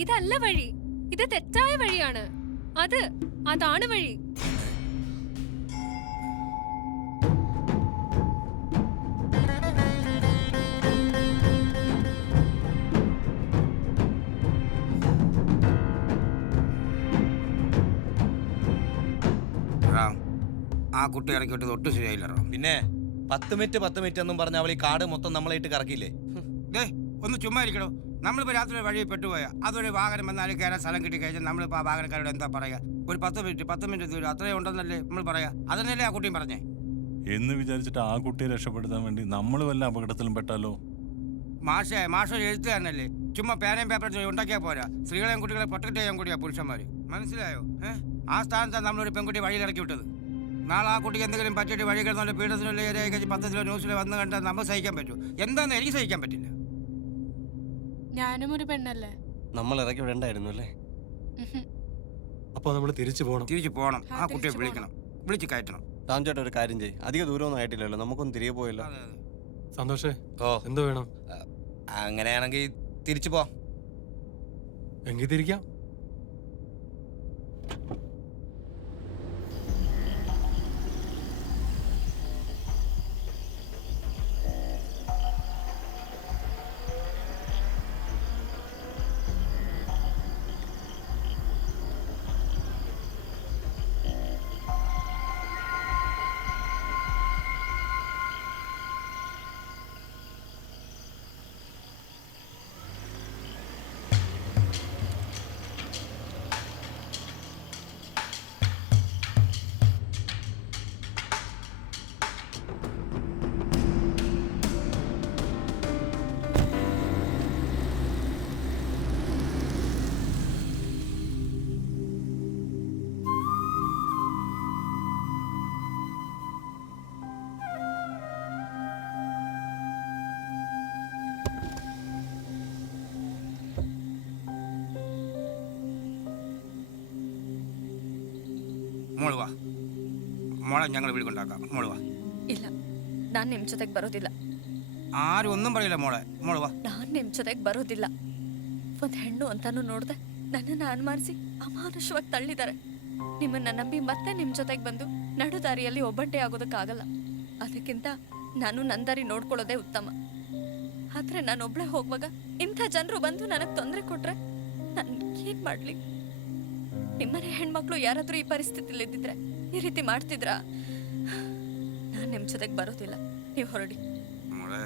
ഇതല്ല വഴി, ഇത് തെറ്റായ വഴിയാണ്. അതാണ് വഴി. ആ കുട്ടി ഇറക്കി വിട്ടത് ഒട്ടും ശരിയായില്ലറോ. പിന്നെ 10 മിനിറ്റ് എന്നും പറഞ്ഞ അവൾ ഈ കാട് മൊത്തം നമ്മളെ ഇട്ട് കറക്കില്ലേ. ഒന്ന് ചുമ്മാ ഇരിക്കണോ. നമ്മളിപ്പോൾ രാത്രി വഴി പെട്ടുപോയാൽ അതൊരു വാഹനം വന്നാലും കയറാൻ സ്ഥലം കിട്ടി കഴിഞ്ഞാൽ നമ്മളിപ്പോൾ ആ വാഹനക്കാരോട് എന്താ പറയുക? ഒരു 10 മിനിറ്റ് ദൂരം അത്രയും ഉണ്ടെന്നല്ലേ നമ്മൾ പറയാ. അതന്നെയല്ലേ ആ കുട്ടിയും പറഞ്ഞേ. എന്ന് വിചാരിച്ചിട്ട് ആ കുട്ടിയെ രക്ഷപ്പെടുത്താൻ വേണ്ടി നമ്മൾ വല്ല അപകടത്തിലും പെട്ടാലോ? മാഷ എഴുത്തുകാരനല്ലേ. ചുമ്മാ പേനയും പേപ്പറും ഉണ്ടാക്കിയാൽ പോരാ. സ്ത്രീകളെയും കുട്ടികളെ പ്രൊട്ടക്ട് ചെയ്യാൻ കൂടിയാ പുരുഷന്മാർ. മനസ്സിലായോ? ആ സ്ഥാനത്താണ് നമ്മളൊരു പെൺകുട്ടി വഴിയിൽ ഇറക്കി വിട്ടത്. നാളെ ആ കുട്ടിക്ക് എന്തെങ്കിലും പറ്റിയിട്ട് വഴി കിടന്നുള്ള പീഡനത്തിനുള്ള ഏരിയ കഴിച്ച് 10 ന്യൂസിൽ വന്ന് കണ്ടാൽ നമ്മൾ സഹിക്കാൻ പറ്റൂ. എന്താണെന്ന് എനിക്ക് സഹിക്കാൻ പറ്റില്ല. ഞാനും ഒരു പെണ്ണല്ലേ. നമ്മൾ ഇറക്കി വിടണ്ടായിരുന്നു അല്ലേ? അപ്പൊ നമ്മൾ തിരിച്ചു പോകണം. ആ കുട്ടിയെ വിളിച്ച് കയറ്റണം. രാംചേട്ടൻ ഒരു കാര്യം ചെയ്യും, അധിക ദൂരമൊന്നും ആയിട്ടില്ലല്ലോ, നമുക്കൊന്ന് തിരികെ പോയല്ലോ. സന്തോഷേ, ഓ എന്തോ വേണം? അങ്ങനെയാണെങ്കിൽ തിരിച്ചു പോ. എങ്കിൽ തിരിക്കാം. മോള് വാ മോളെ, ഞങ്ങൾ വീട് കൊണ്ടാക്കാം. മോള് വാ. ಇಲ್ಲ, ನಾನು ನಿಮ್ಮ ಜೊತೆಗೆ ಬರೋದಿಲ್ಲ. ആരും ഒന്നും പറയില്ല മോളെ. മോള് വാ. ನಾನು ನಿಮ್ಮ ಜೊತೆಗೆ ಬರೋದಿಲ್ಲ. ಒಂದು ಹೆಣ್ಣು ಅಂತಾನು ನೋಡ್ದೆ ನನ್ನನ್ನು ಅನುಮಾನಿಸಿ ಅಮಾನುಷವಾಗಿ ತಳ್ಳಿದ್ದಾರೆ. ನಿಮ್ಮನ್ನ ನಂಬಿ ಮತ್ತೆ ನಿಮ್ಮ ಜೊತೆಗೆ ಬಂದು ನಡು ದಾರಿಯಲ್ಲಿ ಒಬ್ಬಂಟೆ ಆಗೋದಕ್ಕಾಗಲ್ಲ. ಅದಕ್ಕಿಂತ ನಾನು ನನ್ನ ದಾರಿ ನೋಡ್ಕೊಳ್ಳೋದೇ ಉತ್ತಮ. ಆದ್ರೆ ನಾನು ಒಬ್ಳೆ ಹೋಗುವಾಗ ಇಂಥ ಜನರು ಬಂದು ನನಗೆ ತೊಂದರೆ ಕೊಟ್ರೆ ನಾನು ಏನ್ ಮಾಡ್ಲಿ? ನಿಮ್ಮನೆ ಹೆಣ್ಮಕ್ಳು ಯಾರಾದ್ರೂ ಈ ಪರಿಸ್ಥಿತಿಲಿ ಇದ್ದಿದ್ರೆ ಈ ರೀತಿ ಮಾಡ್ತಿದ್ರಾ? ನಾನು ನಿಮ್ಮ ಜೊತೆಗೆ ಬರೋದಿಲ್ಲ, ನೀವು ಹೊರಡಿ. മോളെ,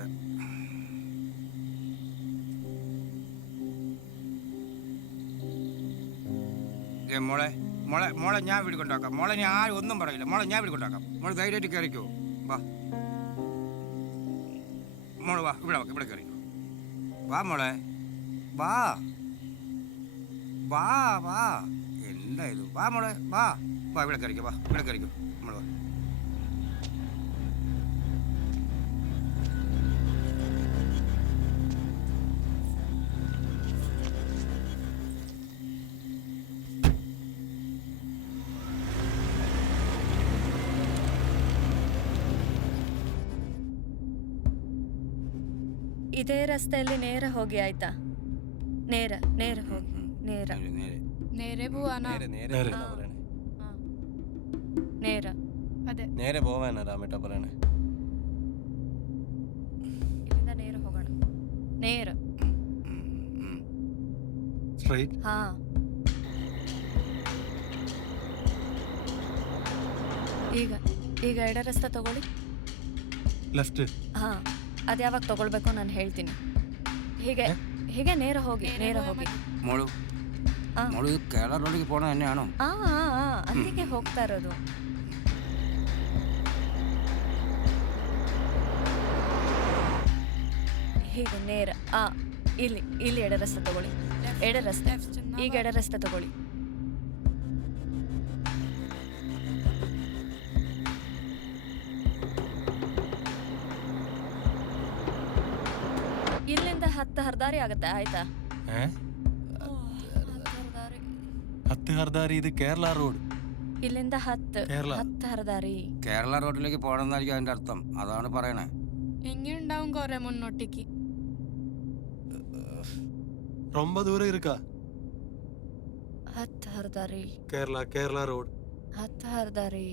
മോളെ മോളെ മോളെ ഞാൻ വീട് കൊണ്ടാക്കാം. മോളെ ഞാൻ ആരും ഒന്നും പറയില്ല. മോളെ ഞാൻ വീട് കൊണ്ടാക്കാം. മോളെ ധൈര്യമായിട്ട് കയറിക്കോ. വാ മോള് വാ. ഇവിടെ കയറിക്കോ. വാ മോളെ, വാ വാ വാ. എന്താ ഇത്? വാ മോളെ, വാ വാ. ഇവിടെ കയറിക്കോ. മോള് വാ. ಇದೇ ರಸ್ತೆಯಲ್ಲಿ ನೇರ ಹೋಗಿ ಆಯ್ತಾ? ನೇರ ಹೋಗಿ. നേരെ പോവാനാ? ನೇರ അതെ, നേരെ പോവാനാ രാമേട്ട പറയണേ. ಇಲ್ಲಿಂದ ನೇರ ಹೋಗೋಣ. ನೇರ. സ്ട്രൈറ്റ്. ಹಾ. ಈಗ ಎಡ ರಸ್ತೆ ತಗೊಳ್ಳಿ. ಲೆಫ್ಟ್. ಹಾ, ಅದ್ಯಾವಾಗ ತಗೊಳ್ಬೇಕು ನಾನು ಹೇಳ್ತೀನಿ. ಹೀಗೆ ನೇರ ಹೋಗಿ. മോളു മോള് കേരള റോഡിലേക്ക് പോണ തന്നെയാണോ? ಅಲ್ಲಿಗೆ ಹೋಗ್ತಾ ಇರೋದು. ಹೀಗೆ ನೇರ. ಇಲ್ಲಿ ಎಡ ರಸ್ತೆ ತಗೊಳ್ಳಿ. ಈಗ ಎಡ ರಸ್ತೆ ತಗೊಳ್ಳಿ. ಇಲ್ಲಿಂದ 10 ಹರದಾರಿ ಆಗುತ್ತೆ ಆಯ್ತಾ? 10 ഹർദാരി. ഇത് കേരള റോഡ്. ഇല്ലിന്ത 10 ഹർദാരി. കേരള റോഡിലേക്ക് പോകണമെന്നായിരിക്കും അതിന്റെ അർത്ഥം. അതാണ് പറയണേ. എങ്ങനെയുണ്ടാവും കുറെ മുന്നോട്ടേക്ക്. ரொம்ப ദൂരം இருக்கா? ಹತ್ತು ಹರ್ದಾರಿ കേരള റോഡ്. ಹತ್ತು ಹರ್ದಾರಿ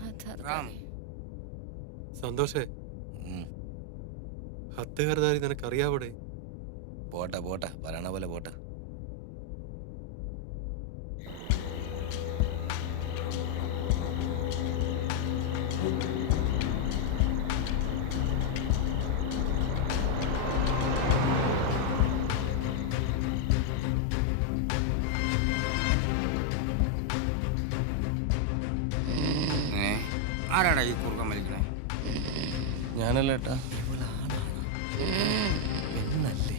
ಹತ್ತು ಹರ್ದಾರಿ. സന്തോഷേ, ഹത്ത് ഹർദാരി നിനക്കറിയാവിടെ? പോട്ടെ പോട്ടെ, പറയണ പോലെ പോട്ടെ. ആരാടാ ഈ കുറുക്കം വലിക്കണേ? ഞാനല്ല ഏട്ടാ, പെണ്ണല്ലേ?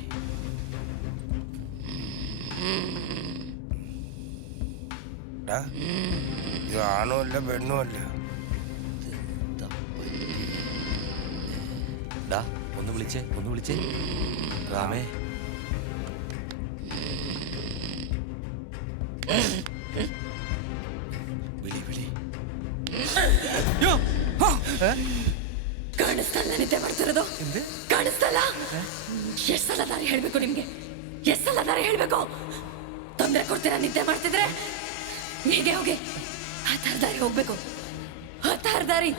ഇത് ആണും അല്ല പെണ്ണും അല്ല. ഒന്ന് വിളിച്ചേ രാമേ. വിളി ಕಾಣಿಸ್ತಲ್ಲ ನಿದ್ದೆ ಮಾಡ್ತಿರೋದು? ಕಾಣಿಸ್ತಲ್ಲ? ಎಷ್ಟ್ ಸಲ ದಾರಿ ಹೇಳ್ಬೇಕು ನಿಮ್ಗೆ? ಎಷ್ಟ್ ಸಲ ದಾರಿ ಹೇಳ್ಬೇಕು? ತೊಂದರೆ ಕೊಡ್ತೀರಾ ನಿದ್ದೆ ಮಾಡ್ತಿದ್ರೆ? ಹೇಗೆ ಹೋಗಿ ಹತ್ತಾರು ದಾರಿ ಹೋಗ್ಬೇಕು, ಹತ್ತಾರು ದಾರಿ.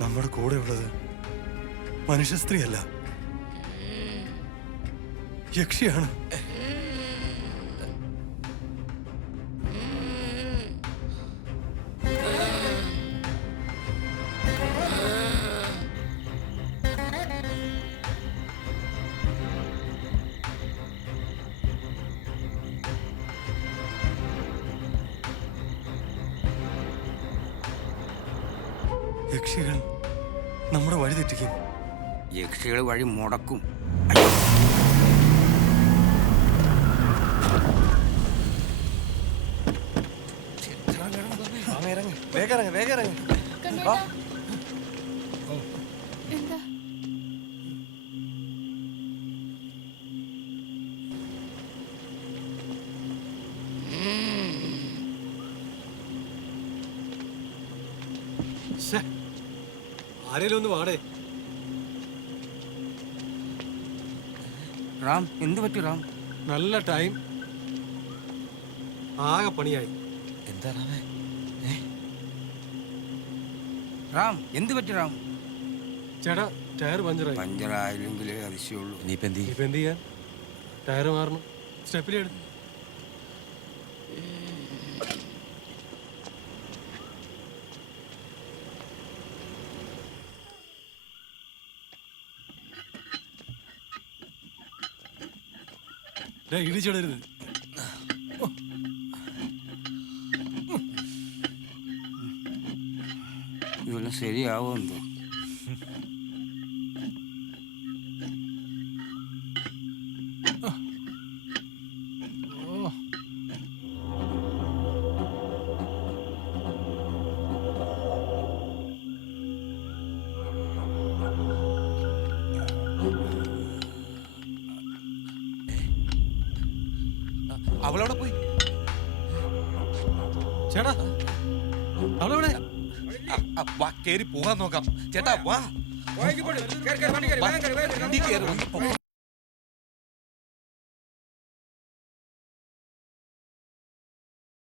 നമ്മുടെ കൂടെ ഉള്ളത് മനുഷ്യ സ്ത്രീയല്ല, യക്ഷിയാണ്. യക്ഷികൾ നമ്മുടെ വഴി തെറ്റിക്കും. യക്ഷികൾ വഴി മുടക്കും. വേഗം എന്താ? ആരേലും ഒന്ന് വാടേ. റാം, എന്ത് പറ്റി റാം? നല്ല ടൈം, ആകെ പണിയായി. എന്താ രാമേ? റാം, എന്ത് പറ്റി റാം? ചേട്ടാ, ടയർ പഞ്ചറായി. പഞ്ചറായില്ലെങ്കിലേ അതിശയുള്ളൂ. ഇനിയിപ്പോ എന്ത് ചെയ്യും? ഇപ്പൊ എന്ത് ചെയ്യാൻ? ടയർ മാറണം. സ്റ്റെപ്പിലെടുത്ത് ഇടിച്ചിടരുത്. ഇതെല്ലാം ശരിയാവോ എന്തോ? അവളവിടെ പോയി. ചേട്ടാ, അവളെവിടെ? വാ, കേറി പോകാൻ നോക്കാം. ചേട്ടാ വാ, വണ്ടി കേറി.